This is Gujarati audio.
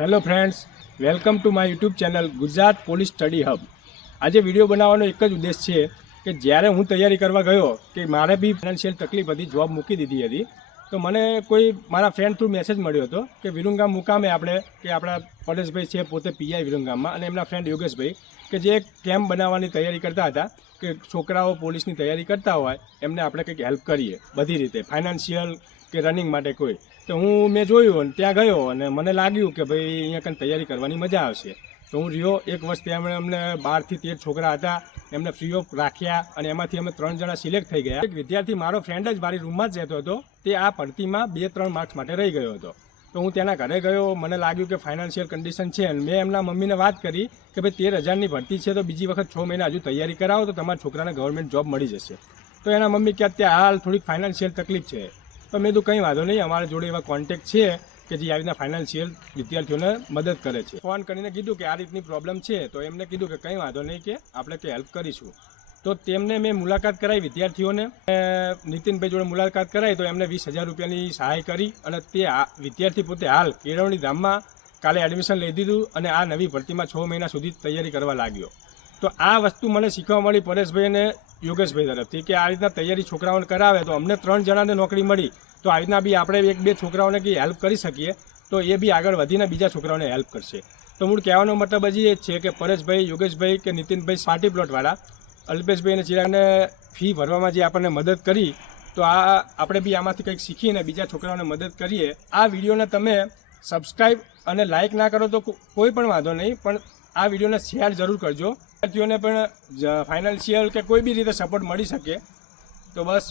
Hello friends, welcome to my YouTube channel Gujarat police study hub. આજે વિડીયો બનાવવાનો એક જ ઉદ્દેશ છે કે જ્યારે હું તૈયારી કરવા ગયો કે મારે બી ફાઇનાન્શિયલ તકલીફ હતી, જોબ મૂકી દીધી હતી, તો મને કોઈ મારા ફ્રેન્ડ થ્રુ મેસેજ મળ્યો હતો કે વિરમગામ મુકામે આપણા પરેશભાઈ છે, પોતે પીઆઈ વિરમગામમાં, અને એમના ફ્રેન્ડ યોગેશભાઈ કે જે એક કેમ્પ બનાવવાની તૈયારી કરતા હતા કે છોકરાઓ પોલીસની તૈયારી કરતા હોય એમને આપણે કંઈક હેલ્પ કરીએ બધી રીતે, ફાઇનાન્શિયલ કે રનિંગ માટે કોઈ। તો મેં જોયું અને ત્યાં ગયો અને મને લાગ્યું કે ભાઈ અહીંયા કંઈ તૈયારી કરવાની મજા આવશે, તો હું રહ્યો એક વર્ષ ત્યાં। અમને 12 થી 13 છોકરા હતા, એમને ફ્રી ઓફ રાખ્યા અને એમાંથી અમે 3 જણા સિલેક્ટ થઈ ગયા। એક વિદ્યાર્થી મારો ફ્રેન્ડ જ મારી રૂમમાં જ રહેતો હતો, તે આ ભરતીમાં 2-3 માર્ક્સ માટે રહી ગયો હતો। તો હું તેના ઘરે ગયો, મને લાગ્યું કે ફાઇનાન્શિયલ કન્ડિશન છે, અને મેં એમના મમ્મીને વાત કરી કે ભાઈ 13,000ની ભરતી છે, તો બીજી વખત 6 મહિના હજુ તૈયારી કરાવો તો તમારા છોકરાને ગવર્મેન્ટ જોબ મળી જશે। તો એના મમ્મી કે અત્યારે હાલ થોડીક ફાઇનાન્શિયલ તકલીફ છે। તો મેં તો કંઈ વાંધો નહીં, અમારા જોડે એવા કોન્ટેક્ટ છે કે જે આવી રીતના ફાઇનાન્શિયલ વિદ્યાર્થીઓને મદદ કરે છે। ફોન કરીને કીધું કે આ રીતની પ્રોબ્લેમ છે, તો એમને કીધું કે કંઈ વાંધો નહીં, કે આપણે કે હેલ્પ કરીશું। તો તેમને મેં મુલાકાત કરાવી વિદ્યાર્થીઓને, નીતિનભાઈ જોડે મુલાકાત કરાવી, તો એમને 20,000 રૂપિયાની સહાય કરી, અને તે વિદ્યાર્થી પોતે હાલ કેળવણી ધામમાં કાલે એડમિશન લઈ દીધું અને આ નવી ભરતીમાં 6 મહિના સુધી તૈયારી કરવા લાગ્યો। તો આ વસ્તુ મને શીખવા મળી પરેશભાઈ અને યોગેશભાઈ તરફથી કે આ રીતના તૈયારી છોકરાઓને કરાવે તો અમને 3 જણાને નોકરી મળી, તો આવી રીતના બી આપણે 1-2 છોકરાઓને કંઈ હેલ્પ કરી શકીએ તો એ બી આગળ વધીને બીજા છોકરાઓને હેલ્પ કરશે। તો મૂળ કહેવાનો મતલબ હજી એ જ છે કે પરેશભાઈ, યોગેશભાઈ કે નીતિનભાઈ પાર્ટી પ્લોટવાળા, અલ્પેશભાઈ અને ચિરાગને ફી ભરવામાં જે આપણને મદદ કરી, તો આપણે બી આમાંથી કંઈક શીખીને બીજા છોકરાઓને મદદ કરીએ। આ વિડીયોને તમે સબસ્ક્રાઈબ અને લાઇક ના કરો તો કોઈ પણ વાંધો નહીં, પણ આ વિડીયોને શેર જરૂર કરજો, વિદ્યાર્થીઓને પણ ફાઇનાન્શિયલ કે કોઈ બી રીતે સપોર્ટ મળી શકે। તો બસ